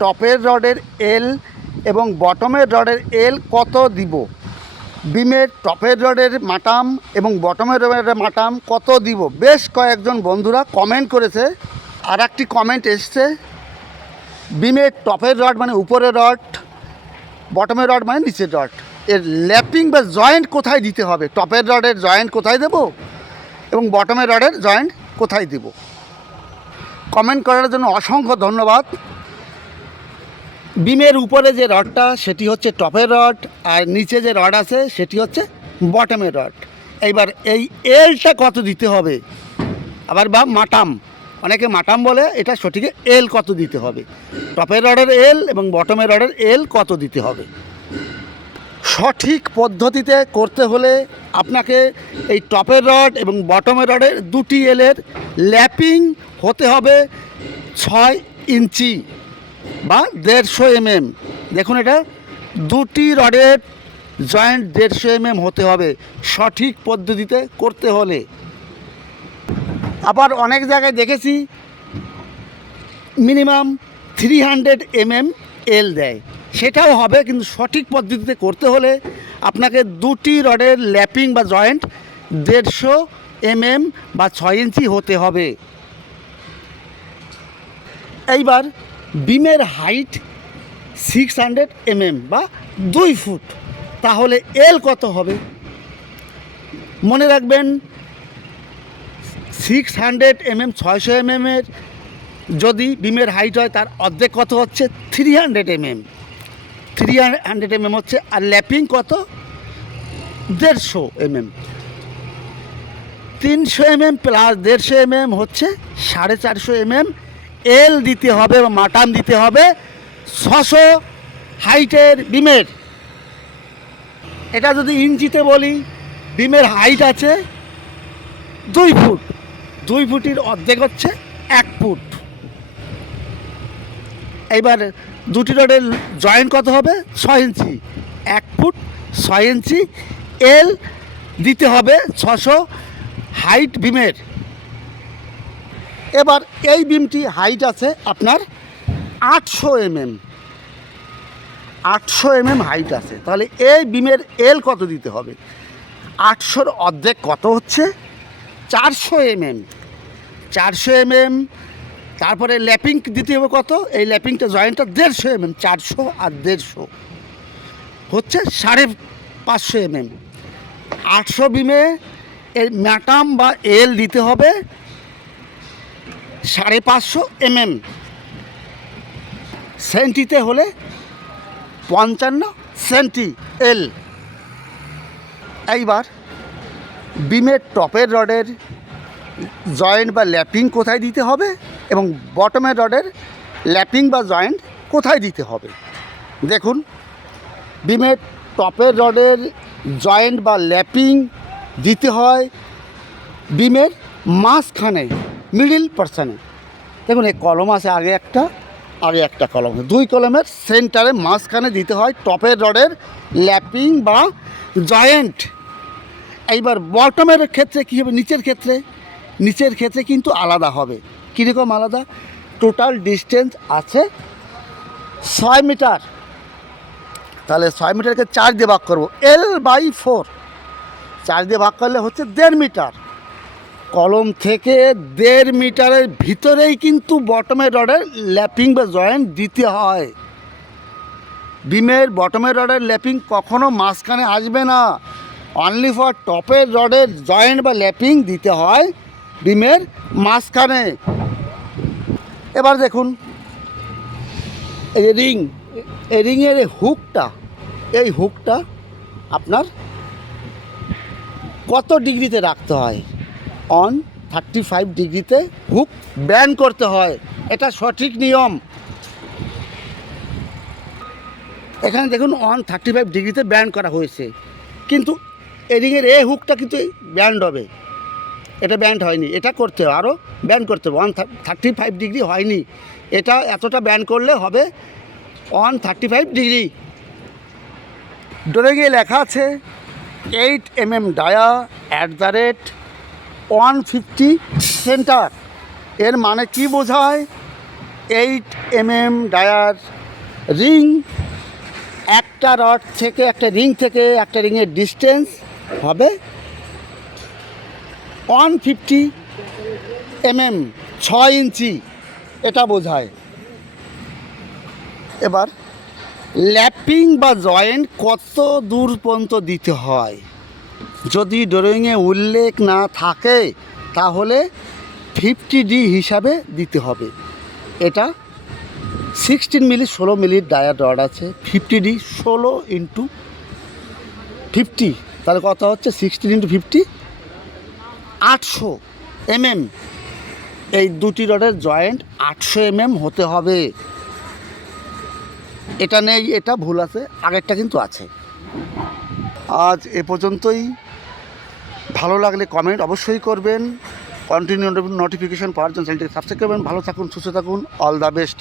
টপের রডের এল এবং বটমের রডের এল কত দিব? বিমের টপের রডের মাটাম এবং বটমের রডের মাটাম কত দিব? বেশ কয়েকজন বন্ধুরা কমেন্ট করেছে। আর একটি কমেন্ট এসছে, বিমের টপের রড মানে উপরের রড, বটমের রড মানে নিচের রড, এর ল্যাপিং বা জয়েন্ট কোথায় দিতে হবে? টপের রডের জয়েন্ট কোথায় দেব এবং বটমের রডের জয়েন্ট কোথায় দেব? কমেন্ট করার জন্য অসংখ্য ধন্যবাদ। বিমের উপরে যে রডটা সেটি হচ্ছে টপের রড, আর নিচে যে রড আছে সেটি হচ্ছে বটমের রড। এইবার এই এলটা কত দিতে হবে? আবার বা মাটাম, অনেকে মাটাম বলে, এটা সঠিক এল কত দিতে হবে? টপের রডের এল এবং বটমের রডের এল কত দিতে হবে? সঠিক পদ্ধতিতে করতে হলে আপনাকে এই টপের রড এবং বটমের রডের দুটি এলের ল্যাপিং হতে হবে 6 ইঞ্চি বা 150 mm। দেখুন, এটা দুটি রডের জয়েন্ট 150 mm হতে হবে সঠিক পদ্ধতিতে করতে হলে। আবার অনেক জায়গায় দেখেছি মিনিমাম 300 mm এল দেয়, সেটাও হবে, কিন্তু সঠিক পদ্ধতিতে করতে হলে আপনাকে দুটি রডের ল্যাপিং বা জয়েন্ট 150 mm বা 6 ইঞ্চি হতে হবে। এইবার বিমের হাইট 600 mm বা 2 ফুট, তাহলে এল কত হবে? মনে রাখবেন 600 mm 600 mm এর যদি বিমের হাইট হয় তার অর্ধেক কত হচ্ছে? 300 mm। 300 mm হচ্ছে, আর ল্যাপিং কত? 150 mm। 300 mm প্লাস 150 mm হচ্ছে 450 mm এল দিতে হবে বা মাটাম দিতে হবে 600 হাইটের বিমের। এটা যদি ইঞ্চিতে বলি, বিমের হাইট আছে 2 ফুট, 2 ফুটের অর্ধেক হচ্ছে 1 ফুট। এইবার দুটি রডের জয়েন্ট কত হবে? 6 ইঞ্চি, 1 ফুট 6 ইঞ্চি এল দিতে হবে 600 হাইট বিমের। এবার এই বিমটি হাইট আছে আপনার 800 mm, 800 mm হাইট আছে, তাহলে এই বিমের এল কত দিতে হবে? 800-র অর্ধেক কত হচ্ছে? 400 mm। 400 mm, তারপরে ল্যাপিং দিতে হবে কত? এই ল্যাপিংটা জয়েন্টটা 150 mm, 400 আর 150 হচ্ছে 550 mm। 800 বিমে এই ম্যাটাম বা এল দিতে হবে 550 mm। সেন্টিতে হলে 55 সেন্টি এল। এইবার বিমের টপের রডের জয়েন্ট বা ল্যাপিং কোথায় দিতে হবে এবং বটমের রডের ল্যাপিং বা জয়েন্ট কোথায় দিতে হবে? দেখুন, বিমের টপের রডের জয়েন্ট বা ল্যাপিং দিতে হয় বিমের মাঝখানে, মিডিল পার্সনে। দেখুন, এই কলম আছে, আগে একটা কলম, 2 কলমের সেন্টারে মাঝখানে দিতে হয় টপের রডের ল্যাপিং বা জয়েন্ট। এইবার বটমের ক্ষেত্রে কী হবে? নিচের ক্ষেত্রে কিন্তু আলাদা হবে। কীরকম আলাদা? টোটাল ডিস্টেন্স আছে 6 মিটার, তাহলে 6 মিটারকে 4 দিয়ে ভাগ করবো, L/4, 4 দিয়ে ভাগ করলে হচ্ছে 1.5 মিটার। কলম থেকে 1.5 মিটারের ভিতরেই কিন্তু বটমের রডের ল্যাপিং বা জয়েন্ট দিতে হয়। বিমের বটমের রডের ল্যাপিং কখনো মাঝখানে আসবে না, অনলি ফর টপের রডের জয়েন্ট বা ল্যাপিং দিতে হয় বিমের মাঝখানে। এবার দেখুন, এই রিংয়ের এই হুকটা আপনার কত ডিগ্রিতে রাখতে হয়? 135 ডিগ্রিতে হুক ব্যান্ড করতে হয়, এটা সঠিক নিয়ম। এখানে দেখুন 135 ডিগ্রিতে ব্যান্ড করা হয়েছে, কিন্তু এরিংয়ের এই হুকটা কিন্তু ব্যান্ড হবে, এটা ব্যান্ড হয়নি, এটা করতে হবে, আরও ব্যান্ড করতে হবে। 135 ডিগ্রি হয়নি, এটা এতটা ব্যান্ড করলে হবে 135 ডিগ্রি। ড্রয়িংয়ে লেখা আছে 8 mm ডায়া @ 150 সেন্টার। এর মানে কি বোঝায়? 8 mm ডায়ার রিং, একটা রড থেকে একটা রিং থেকে একটা রিংয়ের ডিস্টেন্স হবে 150 mm, 6 ইঞ্চি, এটা বোঝায়। এবার ল্যাপিং বা জয়েন্ট কত দূর পর্যন্ত দিতে হয়, যদি ড্রয়িংয়ে উল্লেখ না থাকে তাহলে 50D হিসাবে দিতে হবে। এটা 16 মিলি 16 মিলির ডায়ার রড আছে, 50D 16 ইন্টু 50, তাহলে কথা হচ্ছে 16 ইন্টু 50 800 mm। এই দুটি রডের জয়েন্ট 800 mm হতে হবে। এটা নেই, এটা ভুল আছে, আগেরটা কিন্তু আছে। আজ এ পর্যন্তই। ভালো লাগলে কমেন্ট অবশ্যই করবেন, কন্টিনিউ নোটিফিকেশন পাওয়ার জন্য চ্যানেলটিকে সাবস্ক্রাইব করবেন। ভালো থাকুন, সুস্থ থাকুন, অল দ্য বেস্ট।